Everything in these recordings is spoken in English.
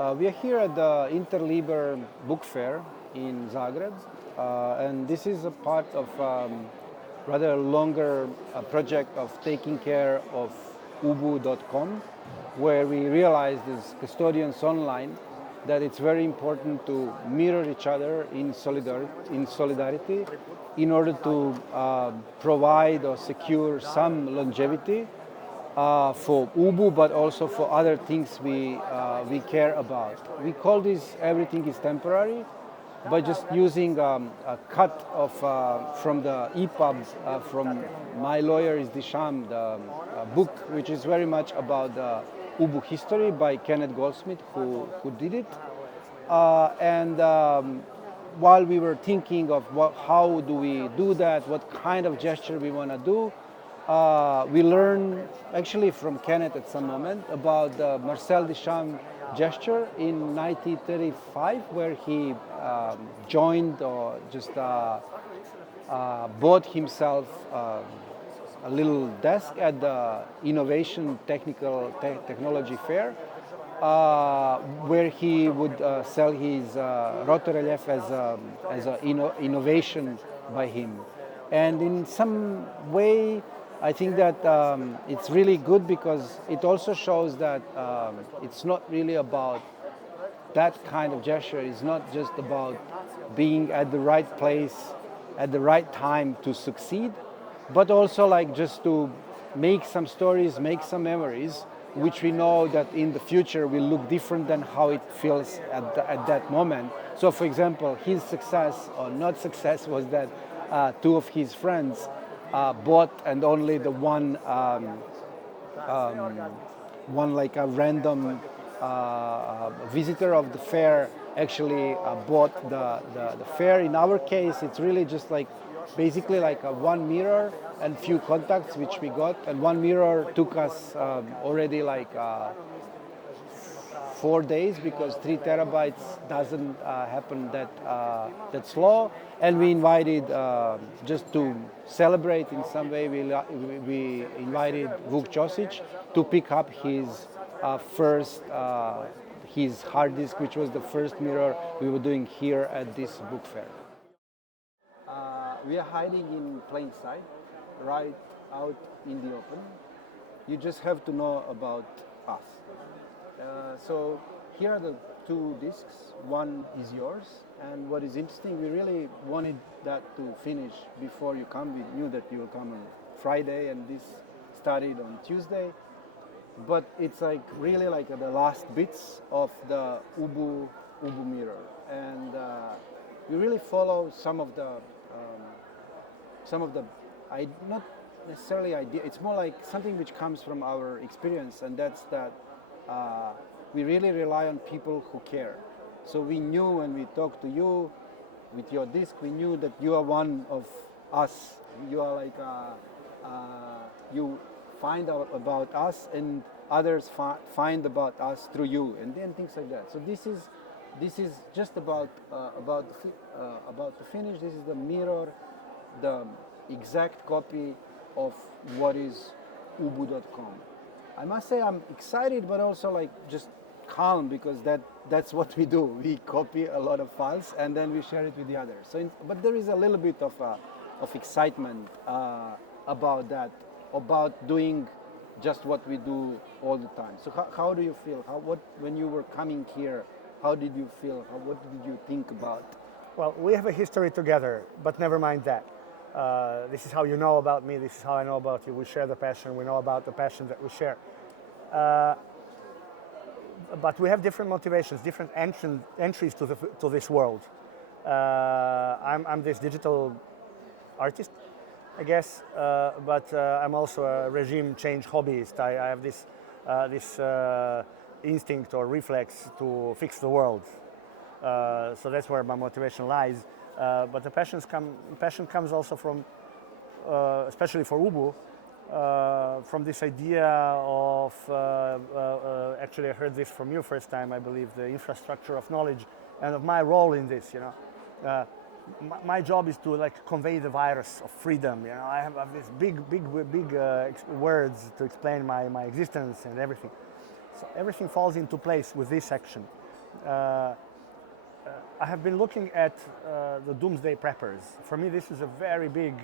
We are here at the Interliber Book Fair in Zagreb, and this is a part of rather longer project of taking care of ubu.com, where we realized as custodians online that it's very important to mirror each other in solidarity in order to provide or secure some longevity for Ubu, but also for other things we care about. We call this everything is temporary, by just using a cut of from the EPUB from My Lawyer is Disham, the book, which is very much about the Ubu history by Kenneth Goldsmith, who did it. While we were thinking of how do we do that, what kind of gesture we want to do, we learned actually from Kenneth at some moment about the Marcel Duchamp gesture in 1935, where he joined or just bought himself a little desk at the Innovation Technology Fair, where he would sell his rotorelief as an innovation by him. And in some way, I think that it's really good because it also shows that it's not really about that kind of gesture. It's not just about being at the right place at the right time to succeed, but also like just to make some stories, make some memories, which we know that in the future will look different than how it feels at that moment. So for example, his success or not success was that two of his friends bought, and only the one like a random visitor of the fair actually bought the fair. In our case, it's really just like basically like a one mirror and few contacts which we got, and one mirror took us already like 4 days, because 3 terabytes doesn't happen that slow. And we invited, just to celebrate in some way, we invited Vuk Čosić to pick up his his hard disk, which was the first mirror we were doing here at this book fair. We are hiding in plain sight, right out in the open. You just have to know about us. So here are the 2 discs. One is yours, and what is interesting, we really wanted that to finish before you come. We knew that you will come on Friday, and this started on Tuesday. But it's like really like the last bits of the Ubu mirror, and we really follow some of the not necessarily idea. It's more like something which comes from our experience, and that's that we really rely on people who care. So we knew when we talked to you with your disc, we knew that you are one of us. You are like you find out about us, and others find about us through you, and then things like that. So this is just about to finish. This is the mirror, the exact copy of what is ubu.com. I must say I'm excited, but also like just calm, because that's what we do. We copy a lot of files and then we share it with the others. So, but there is a little bit of excitement about that, about doing just what we do all the time. So how do you feel? When you were coming here, how did you feel? What did you think about? Well, we have a history together, but never mind that. This is how you know about me, this is how I know about you. We share the passion, we know about the passion that we share. But we have different motivations, different entries to this world. I'm this digital artist, I guess, but I'm also a regime change hobbyist. I have this instinct or reflex to fix the world. So that's where my motivation lies. But the passion comes also from, especially for Ubu, from this idea of, actually I heard this from you first time, I believe, the infrastructure of knowledge, and of my role in this, you know. My job is to like convey the virus of freedom, you know. I have these big words to explain my existence and everything. So everything falls into place with this section. I have been looking at the doomsday preppers. For me, this is a very big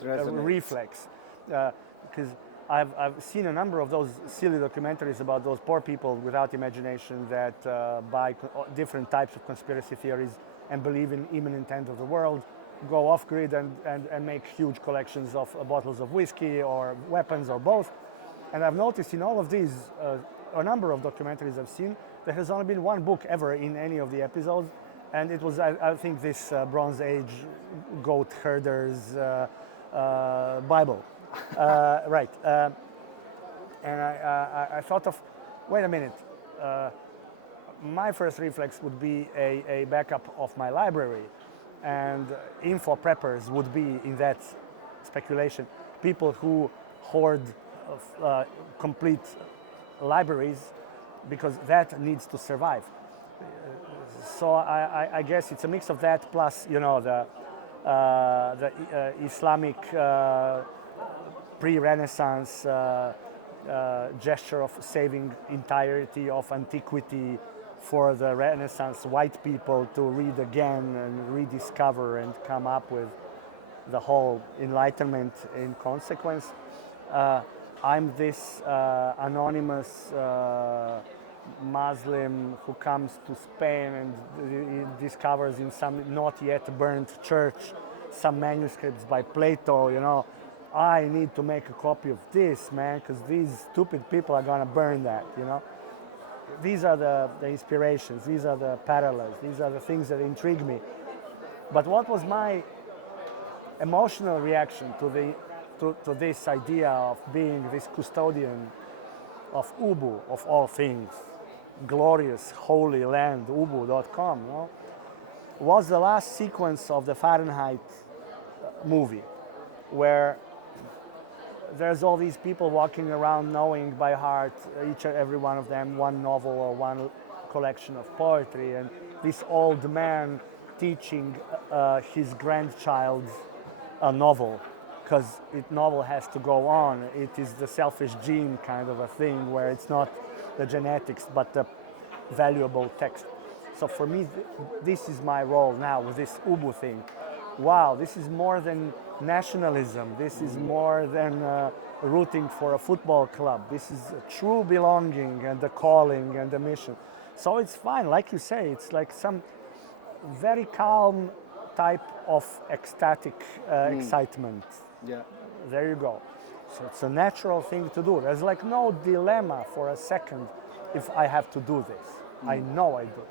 reflex because I've seen a number of those silly documentaries about those poor people without imagination that buy different types of conspiracy theories and believe in imminent end of the world, go off grid and make huge collections of bottles of whiskey or weapons or both. And I've noticed in all of these, a number of documentaries I've seen, there has only been one book ever in any of the episodes, and it was, I think, this Bronze Age goat herders Bible. Right. And I thought of, wait a minute, my first reflex would be a backup of my library, and info preppers would be, in that speculation, people who hoard complete libraries, because that needs to survive. So I guess it's a mix of that plus, you know, the Islamic pre-Renaissance gesture of saving entirety of antiquity for the Renaissance white people to read again and rediscover and come up with the whole Enlightenment in consequence. I'm this anonymous Muslim who comes to Spain and discovers in some not yet burnt church some manuscripts by Plato, you know. I need to make a copy of this, man, because these stupid people are gonna burn that, you know. These are the inspirations, these are the parallels, these are the things that intrigue me. But what was my emotional reaction to this idea of being this custodian of Ubu, of all things, glorious, holy land, ubu.com, you know, was the last sequence of the Fahrenheit movie, where there's all these people walking around knowing by heart, each and every one of them, one novel or one collection of poetry, and this old man teaching his grandchild a novel, because novel has to go on. It is the selfish gene kind of a thing, where it's not the genetics but the valuable text. So for me, this is my role now with this Ubu thing. Wow, this is more than nationalism. This is more than rooting for a football club. This is a true belonging and the calling and the mission. So it's fine, like you say, it's like some very calm type of ecstatic excitement. Yeah. There you go. So it's a natural thing to do. There's like no dilemma for a second if I have to do this. I know I do.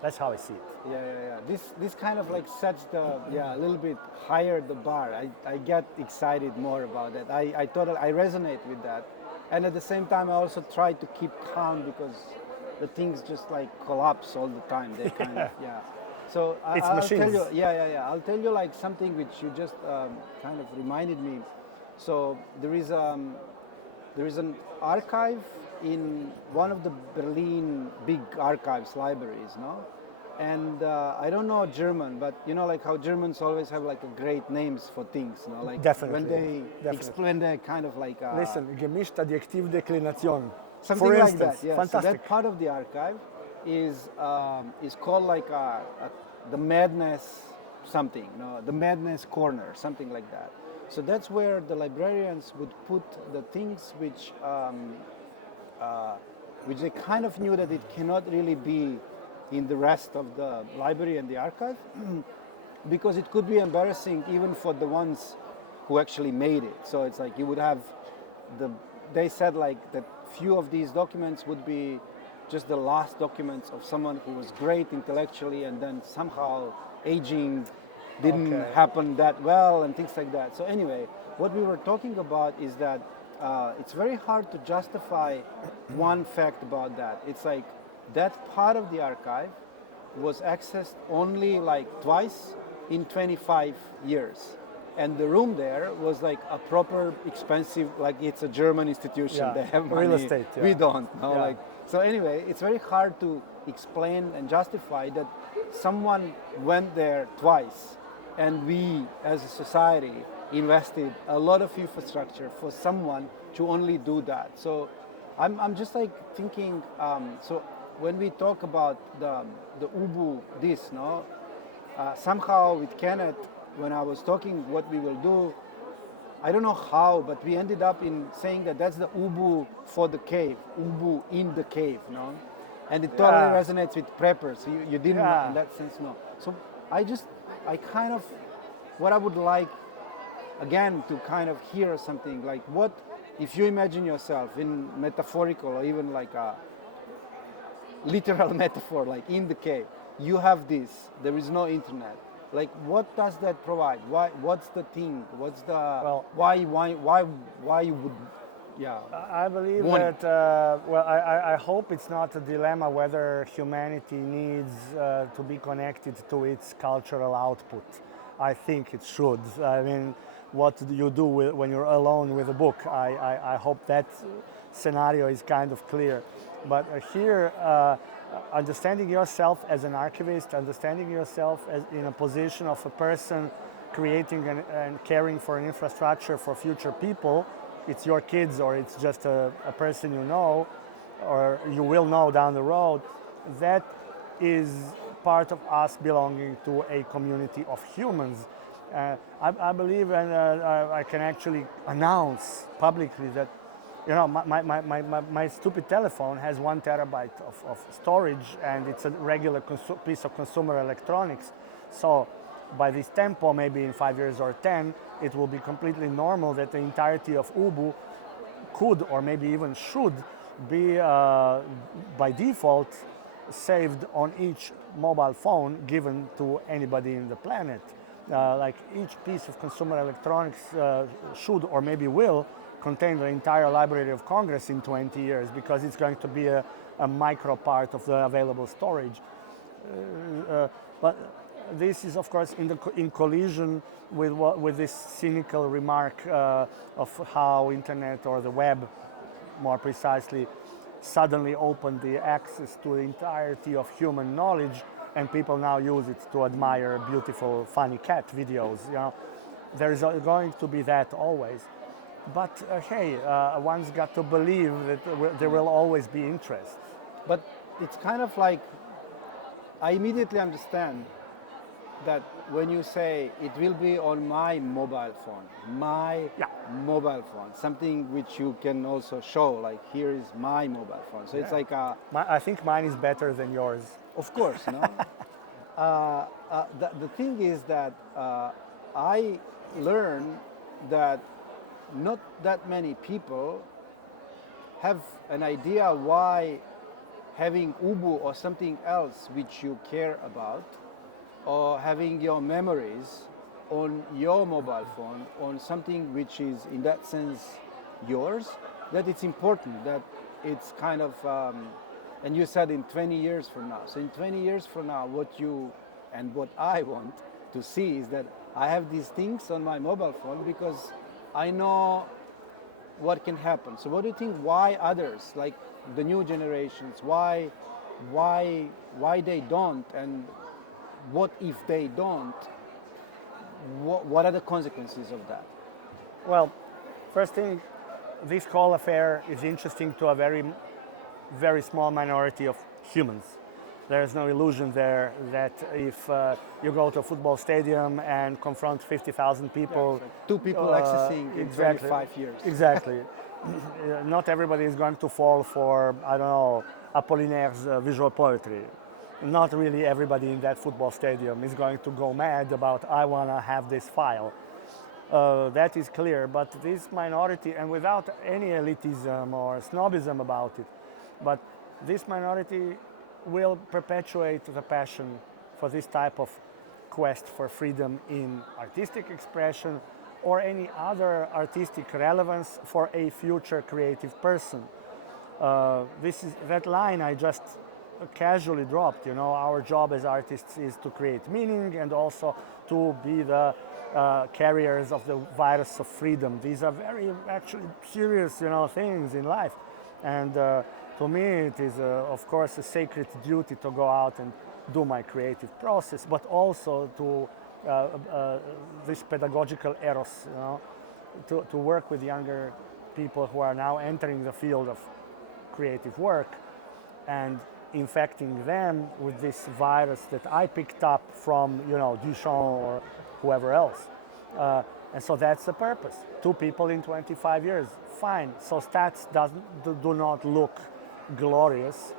That's how I see it. Yeah. This kind of like sets a little bit higher the bar. I get excited more about that. I resonate with that. And at the same time, I also try to keep calm, because the things just like collapse all the time. They kind of, So I'll tell you, I'll tell you like something which you just kind of reminded me. So there is an archive in one of the Berlin big archives libraries, no? And I don't know German, but you know, like how Germans always have like a great names for things, no? Like Definitely. when they kind of like listen, gemischt Adjektiv Deklination. Something for like instance, that. Yeah. fantastic. So that part of the archive is called like the madness something, no? The madness corner, something like that. So that's where the librarians would put the things which they kind of knew that it cannot really be in the rest of the library and the archive, because it could be embarrassing even for the ones who actually made it. So it's like you would have they said like that few of these documents would be just the last documents of someone who was great intellectually, and then somehow aging didn't happen that well and things like that. So anyway, what we were talking about is that it's very hard to justify one fact about that. It's like that part of the archive was accessed only like twice in 25 years. And the room there was like a proper expensive, like it's a German institution. Yeah. They have money. Real estate. Yeah. We don't. No? Yeah. Like, so anyway, it's very hard to explain and justify that someone went there twice, and we as a society invested a lot of infrastructure for someone to only do that. So I'm just like thinking, so when we talk about the Ubu this, no, somehow with Kenneth, when I was talking what we will do, I don't know how, but we ended up in saying that that's the Ubu for the cave, Ubu in the cave, no? And it totally resonates with preppers. You didn't, in that sense, no. So I kind of, what I would like, again, to kind of hear something like what, if you imagine yourself in metaphorical or even like a literal metaphor, like in the cave, you have this, there is no internet. Like, what does that provide? Why? What's the thing? What's the why you would? Yeah. I believe that. I hope it's not a dilemma whether humanity needs to be connected to its cultural output. I think it should. I mean, what do you do when you're alone with a book? I hope that scenario is kind of clear. But here. Understanding yourself as an archivist, understanding yourself as in a position of a person creating and caring for an infrastructure for future people, it's your kids or it's just a person you know or you will know down the road, that is part of us belonging to a community of humans. I believe, and I can actually announce publicly that my stupid telephone has 1 terabyte of storage, and it's a regular piece of consumer electronics. So by this tempo, maybe in 5 years or 10, it will be completely normal that the entirety of Ubu could or maybe even should be by default saved on each mobile phone given to anybody in the planet. Like each piece of consumer electronics should or maybe will contain the entire Library of Congress in 20 years because it's going to be a micro part of the available storage. But this is, of course, in collision with this cynical remark of how internet or the web, more precisely, suddenly opened the access to the entirety of human knowledge, and people now use it to admire beautiful, funny cat videos. There is going to be that always. But hey, one's got to believe that there will always be interest. But it's kind of like, I immediately understand that when you say it will be on my mobile phone, mobile phone, something which you can also show, like here is my mobile phone. So it's like I think mine is better than yours. Of course, no? The thing is that I learned that not that many people have an idea why having Ubu or something else which you care about, or having your memories on your mobile phone, on something which is in that sense yours, that it's important, that it's kind of, and you said in 20 years from now. So in 20 years from now, what you and what I want to see is that I have these things on my mobile phone because I know what can happen. So what do you think, why others, like the new generations, why they don't, and what if they don't, what are the consequences of that? Well, first thing, this whole affair is interesting to a very, very small minority of humans. There's no illusion there that if you go to a football stadium and confront 50,000 people... Yeah, like 2 people accessing in 25 years. Exactly. Not everybody is going to fall for, I don't know, Apollinaire's visual poetry. Not really everybody in that football stadium is going to go mad about, I want to have this file. That is clear, but this minority, and without any elitism or snobism about it, but this minority will perpetuate the passion for this type of quest for freedom in artistic expression or any other artistic relevance for a future creative person. This is that line I just casually dropped. Our job as artists is to create meaning and also to be the carriers of the virus of freedom. These are very actually serious, things in life, and to me it is, of course, a sacred duty to go out and do my creative process, but also to this pedagogical eros, to work with younger people who are now entering the field of creative work and infecting them with this virus that I picked up from, Duchamp or whoever else. And so that's the purpose. 2 people in 25 years, fine. So stats do not look glorious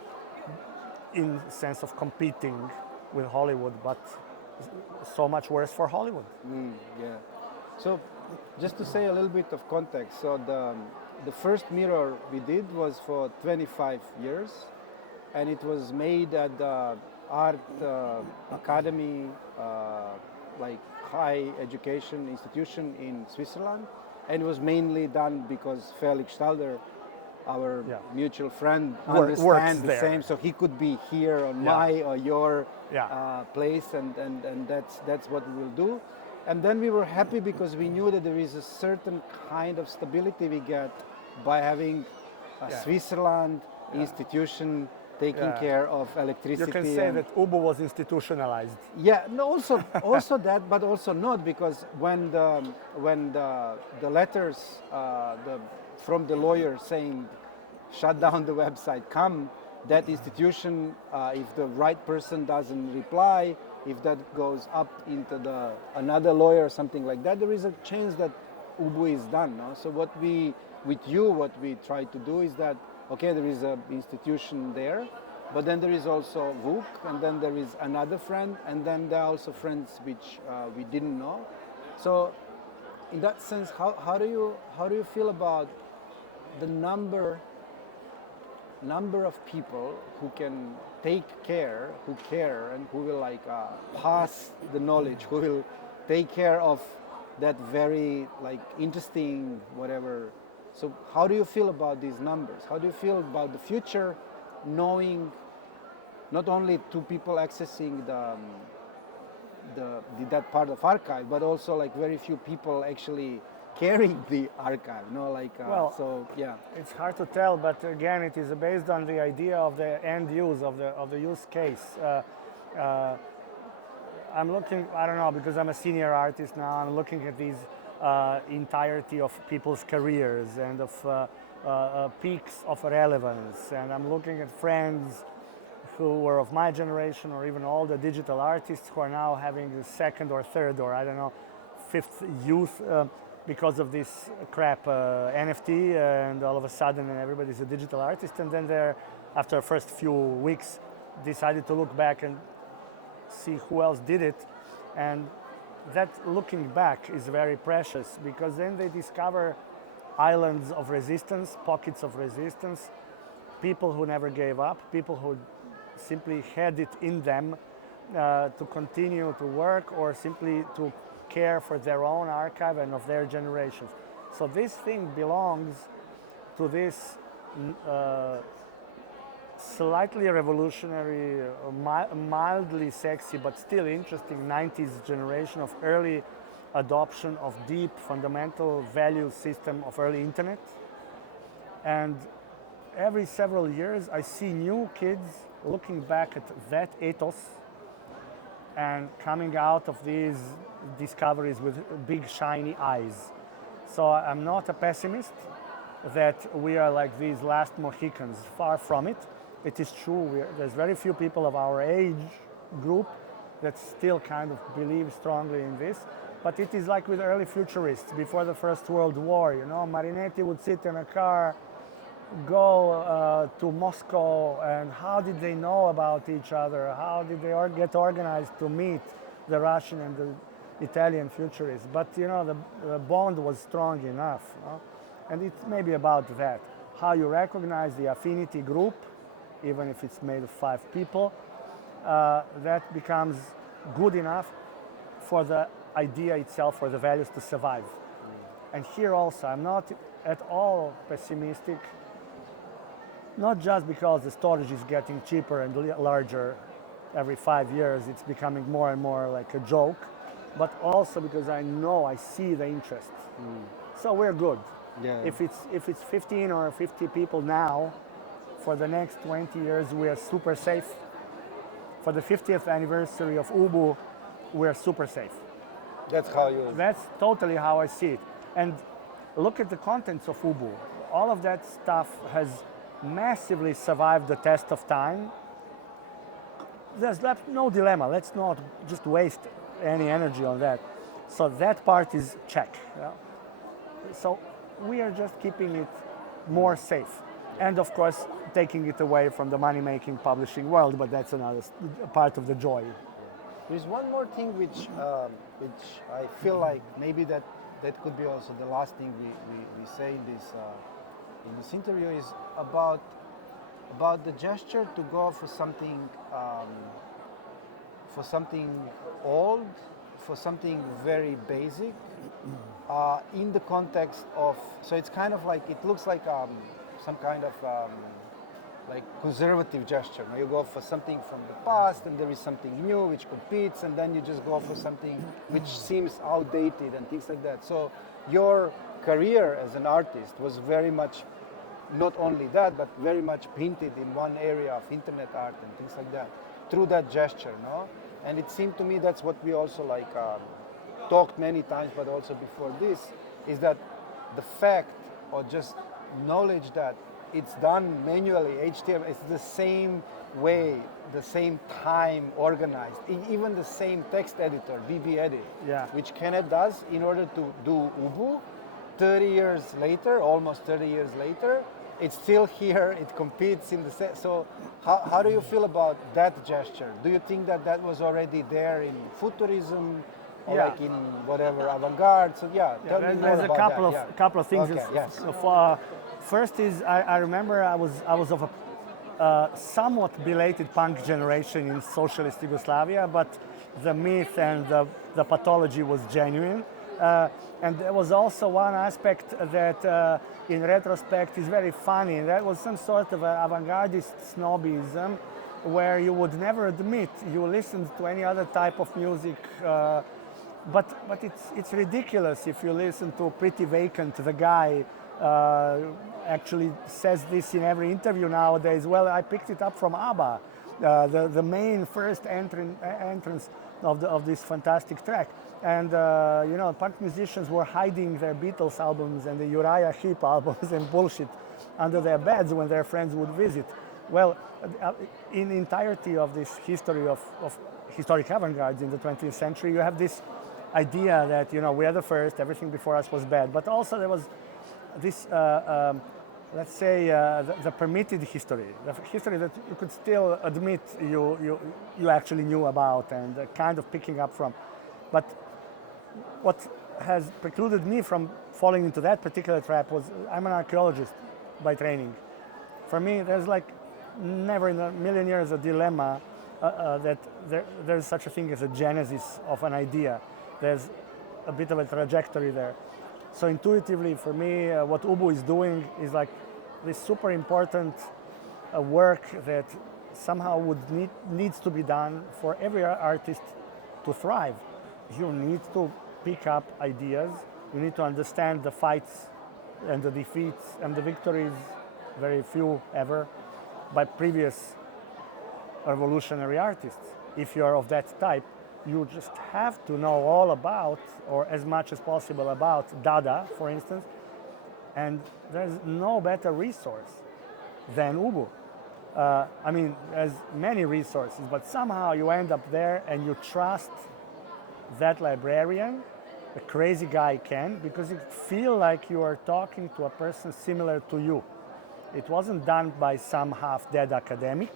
in sense of competing with Hollywood, but so much worse for Hollywood. Yeah. So just to say a little bit of context, so the first mirror we did was for 25 years, and it was made at the art academy, like high education institution in Switzerland, and it was mainly done because Felix Stalder, our mutual friend, understands the there. same, so he could be here on my or your place, and that's what we will do. And then we were happy because we knew that there is a certain kind of stability we get by having a Switzerland institution taking care of electricity. You can say that UBU was institutionalized. Yeah, no, also that, but also not, because when the letters from the lawyer saying shut down the website come, that institution, if the right person doesn't reply, if that goes up into another lawyer or something like that, there is a chance that UBU is done. No? So what we try to do is that, okay, there is an institution there, but then there is also Vuk, and then there is another friend, and then there are also friends which we didn't know. So in that sense, how do you feel about the number of people who can take care, who care, and who will pass the knowledge, who will take care of that very interesting whatever. So how do you feel about these numbers? How do you feel about the future, knowing not only 2 people accessing that part of archive, but also very few people actually carrying the archive, It's hard to tell, but again, it is based on the idea of the end use, of the use case. I'm looking, I don't know, because I'm a senior artist now, I'm looking at these entirety of people's careers and of peaks of relevance, and I'm looking at friends who were of my generation, or even all the digital artists who are now having the 2nd or 3rd or I don't know 5th youth because of this crap NFT, and all of a sudden everybody's a digital artist, and then they're, after the first few weeks, decided to look back and see who else did it. And that looking back is very precious, because then they discover islands of resistance, pockets of resistance, people who never gave up, people who simply had it in them to continue to work, or simply to care for their own archive and of their generations. So this thing belongs to this slightly revolutionary, mildly sexy, but still interesting 90s generation of early adoption of deep fundamental value system of early internet. And every several years I see new kids looking back at that ethos and coming out of these discoveries with big shiny eyes. So I'm not a pessimist that we are like these last Mohicans, far from it. It is true, there's very few people of our age group that still kind of believe strongly in this, but it is like with early futurists before the First World War, Marinetti would sit in a car, go to Moscow, and how did they know about each other? How did they get organized to meet the Russian and the Italian futurists? But the bond was strong enough, and it's maybe about that. How you recognize the affinity group, even if it's made of 5 people, that becomes good enough for the idea itself, for the values to survive. And here also, I'm not at all pessimistic, not just because the storage is getting cheaper and larger every 5 years, it's becoming more and more like a joke, but also because I see the interest. So we're good. Yeah. If it's 15 or 50 people now, for the next 20 years we are super safe. For the 50th anniversary of UBU, we're super safe. That's totally how I see it. And look at the contents of UBU. All of that stuff has massively survived the test of time, there's no dilemma. Let's not just waste any energy on that. So that part is check. Yeah? So we are just keeping it more safe. And of course, taking it away from the money-making publishing world, but that's another part of the joy. There's one more thing which I feel like maybe that could be also the last thing we say in this interview is about the gesture to go for something old, for something very basic, in the context of, so it's kind of like, it looks like some kind of like conservative gesture. You go for something from the past and there is something new which competes, and then you just go for something which seems outdated and things like that. So your career as an artist was very much not only that, but very much painted in one area of internet art and things like that through that gesture, no? And it seemed to me that's what we also like talked many times, but also before this, is that the fact or just knowledge that it's done manually, HTML, it's the same way, the same time organized, even the same text editor, BBEdit, which Kenneth does in order to do Ubu. 30 years later, almost 30 years later, it's still here, it competes in the set. So how do you feel about that gesture? Do you think that was already there in futurism, or like in whatever, avant-garde? So tell me more there's about a couple of things. Okay, yes. First is I remember I was of a somewhat belated punk generation in socialist Yugoslavia, but the myth and the pathology was genuine. And there was also one aspect that in retrospect is very funny. That was some sort of avant-gardist snobism where you would never admit you listened to any other type of music. But it's ridiculous if you listen to Pretty Vacant. The guy actually says this in every interview nowadays. Well, I picked it up from ABBA, the main first entrance of this fantastic track. And punk musicians were hiding their Beatles albums and the Uriah Heep albums and bullshit under their beds when their friends would visit. Well, in the entirety of this history of historic avant-garde in the 20th century, you have this idea that we are the first, everything before us was bad. But also there was this, let's say, the permitted history, the history that you could still admit you actually knew about and kind of picking up from. But what has precluded me from falling into that particular trap was I'm an archaeologist by training. For me, there's like never in a million years a dilemma that there's such a thing as a genesis of an idea. There's a bit of a trajectory there. So intuitively, for me, what Ubu is doing is like this super important work that somehow needs to be done for every artist to thrive. You need to pick up ideas. You need to understand the fights and the defeats and the victories, very few ever, by previous revolutionary artists. If you are of that type, you just have to know all about, or as much as possible about, Dada, for instance, and there's no better resource than Ubu. I mean, there's many resources, but somehow you end up there and you trust that librarian, the crazy guy Ken, because you feel like you are talking to a person similar to you. It wasn't done by some half-dead academic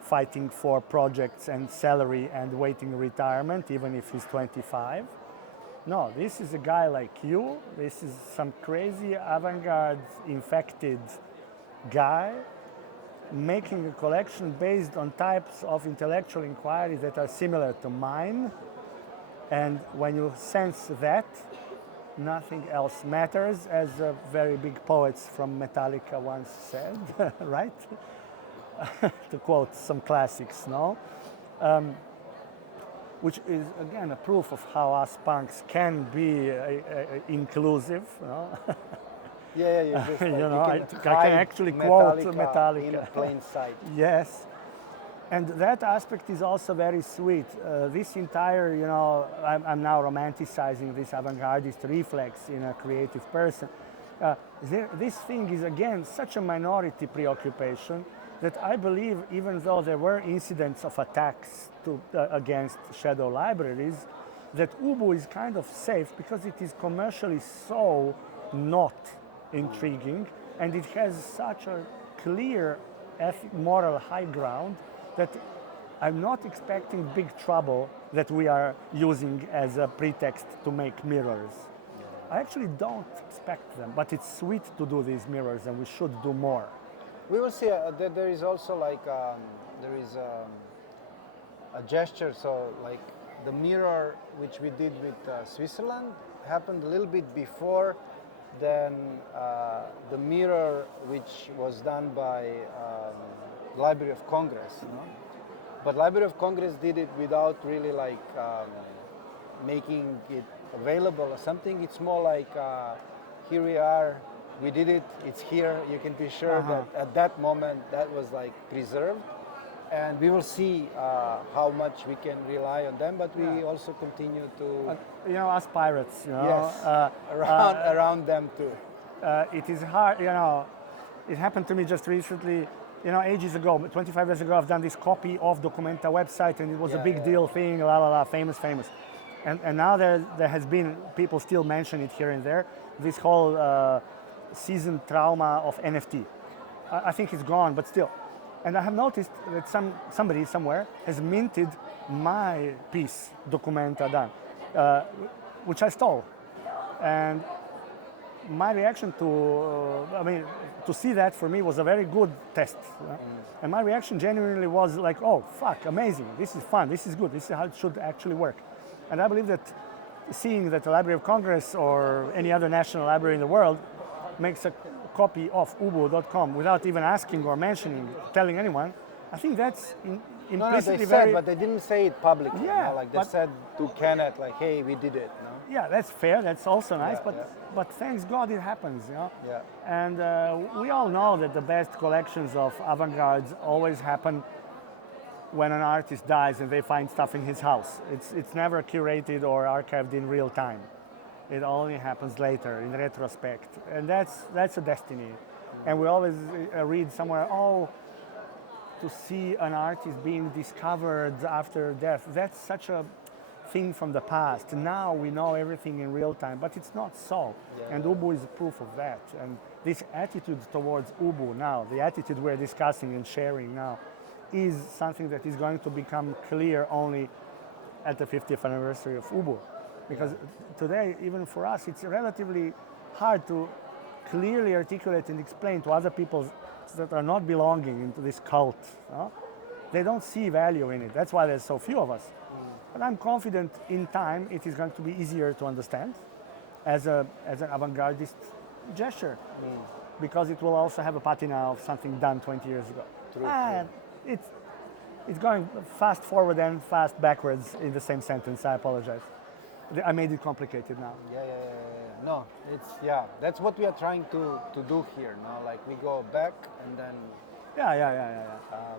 fighting for projects and salary and waiting retirement, even if he's 25. No, this is a guy like you. This is some crazy avant-garde infected guy making a collection based on types of intellectual inquiry that are similar to mine. And when you sense that, nothing else matters, as very big poets from Metallica once said, right? To quote some classics, no? Which is, again, a proof of how us punks can be inclusive, no? Yeah, just like I can actually quote Metallica. In plain sight. Yes. And that aspect is also very sweet. This entire, I'm now romanticizing this avant-gardist reflex in a creative person. This thing is, again, such a minority preoccupation. that I believe, even though there were incidents of attacks against shadow libraries, that Ubu is kind of safe because it is commercially so not intriguing, and it has such a clear moral high ground that I'm not expecting big trouble that we are using as a pretext to make mirrors. I actually don't expect them, but it's sweet to do these mirrors, and we should do more. We will see. There is also like there is a gesture. So like the mirror which we did with Switzerland happened a little bit before than the mirror which was done by Library of Congress. You know? But Library of Congress did it without really like making it available or something. It's more like here we are. We did it, it's here, you can be sure that at that moment that was like preserved, and we will see how much we can rely on them, but we also continue to... us pirates, Yes, around them too. It is hard, it happened to me just recently, ages ago, 25 years ago, I've done this copy of Documenta website, and it was a big deal thing, famous. And now there has been, people still mention it here and there, this whole seasoned trauma of NFT. I think it's gone, but still. And I have noticed that somebody somewhere has minted my piece, Documenta done, which I stole. And my reaction to see that for me was a very good test. And my reaction genuinely was like, oh, fuck, amazing. This is fun, this is good, this is how it should actually work. And I believe that seeing that the Library of Congress or any other national library in the world makes a copy of ubu.com without even asking or mentioning, telling anyone, I think that's implicitly they said, but they didn't say it publicly. Yeah, like they said to Kenneth, like, hey, we did it. Yeah, that's fair. That's also nice. But thanks God it happens. Yeah. And we all know that the best collections of avant-gardes always happen when an artist dies and they find stuff in his house. It's never curated or archived in real time. It only happens later, in retrospect. And that's a destiny. And we always read somewhere, to see an artist being discovered after death, that's such a thing from the past. Now we know everything in real time, but it's not so. Yeah. And Ubu is proof of that. And this attitude towards Ubu now, the attitude we're discussing and sharing now, is something that is going to become clear only at the 50th anniversary of Ubu. Because today, even for us, it's relatively hard to clearly articulate and explain to other people that are not belonging into this cult. They don't see value in it. That's why there's so few of us. But I'm confident in time it is going to be easier to understand as an avant-gardist gesture, because it will also have a patina of something done 20 years ago. True. It's going fast forward and fast backwards in the same sentence. I apologize. I made it complicated now. Yeah. No, that's what we are trying to do here. Now, like we go back and then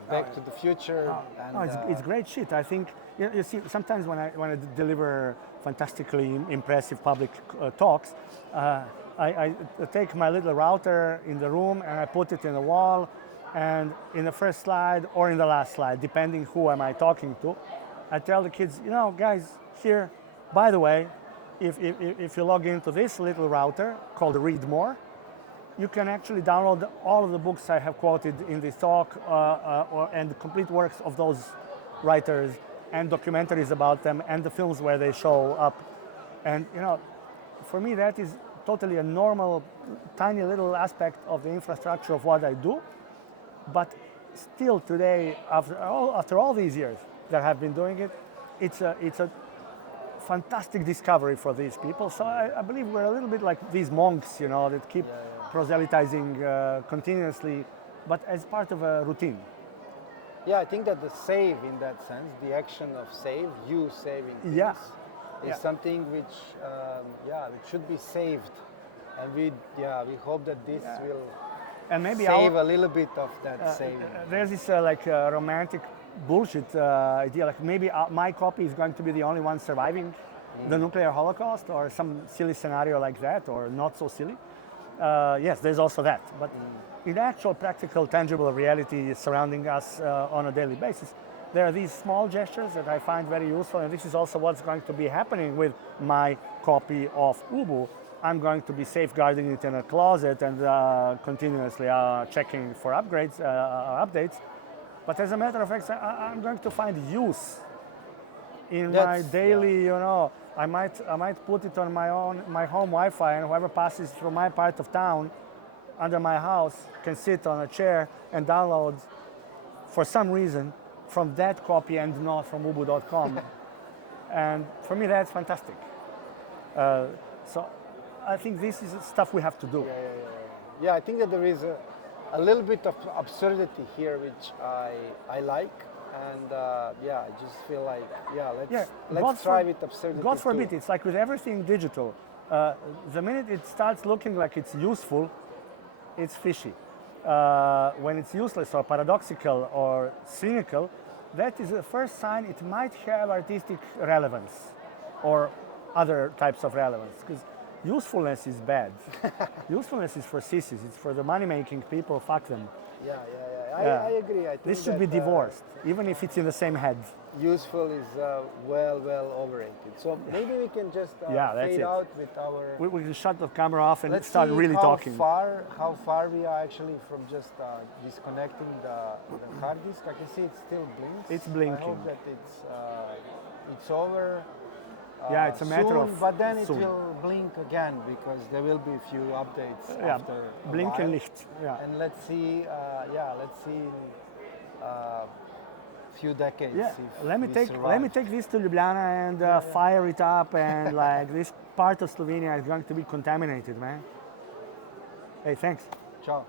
back to the future. It's great shit. I think you see sometimes when I deliver fantastically impressive public talks, I take my little router in the room and I put it in the wall, and in the first slide or in the last slide, depending who am I talking to, I tell the kids, guys, here. By the way, if you log into this little router called Read More, you can actually download all of the books I have quoted in this talk and the complete works of those writers and documentaries about them and the films where they show up. And for me that is totally a normal, tiny little aspect of the infrastructure of what I do. But still today, after all these years that I've been doing it, it's a fantastic discovery for these people. So I believe we're a little bit like these monks, that keep proselytizing continuously, but as part of a routine. Yeah, I think that the save, in that sense, the action of save, you saving things, is something which, it should be saved, and we hope that this will and maybe save a little bit of that saving. There's this romantic bullshit idea, like maybe my copy is going to be the only one surviving the nuclear holocaust or some silly scenario like that, or not so silly. Yes, there's also that. But in actual, practical, tangible reality surrounding us on a daily basis, there are these small gestures that I find very useful, and this is also what's going to be happening with my copy of Ubu. I'm going to be safeguarding it in a closet and continuously checking for upgrades, updates. But as a matter of fact, I'm going to find use in my daily, you know. I might put it on my home Wi-Fi, and whoever passes through my part of town under my house can sit on a chair and download, for some reason, from that copy and not from ubu.com. And for me, that's fantastic. So I think this is stuff we have to do. Yeah, I think that there is a little bit of absurdity here, which I like. And I just feel like, let's try with absurdity. God forbid, it's like with everything digital. The minute it starts looking like it's useful, it's fishy. When it's useless or paradoxical or cynical, that is the first sign it might have artistic relevance or other types of relevance. Because usefulness is bad. Usefulness is for sissies. It's for the money-making people. Fuck them. I agree. I think this should be divorced, even if it's in the same head. Useful is well overrated. So maybe we can just fade out with our. We can shut the camera off and let's start see really talking. How far we are actually from just disconnecting the hard disk. I can see it still blinks. It's blinking. I hope that it's over. It's a matter soon, of. But then it soon. will blink again because there will be a few updates after. Blink a while. and licht. Yeah. And let's see. Let's see. Few decades. Yeah. If let me take this to Ljubljana and fire it up, and like this part of Slovenia is going to be contaminated, man. Hey, thanks. Ciao.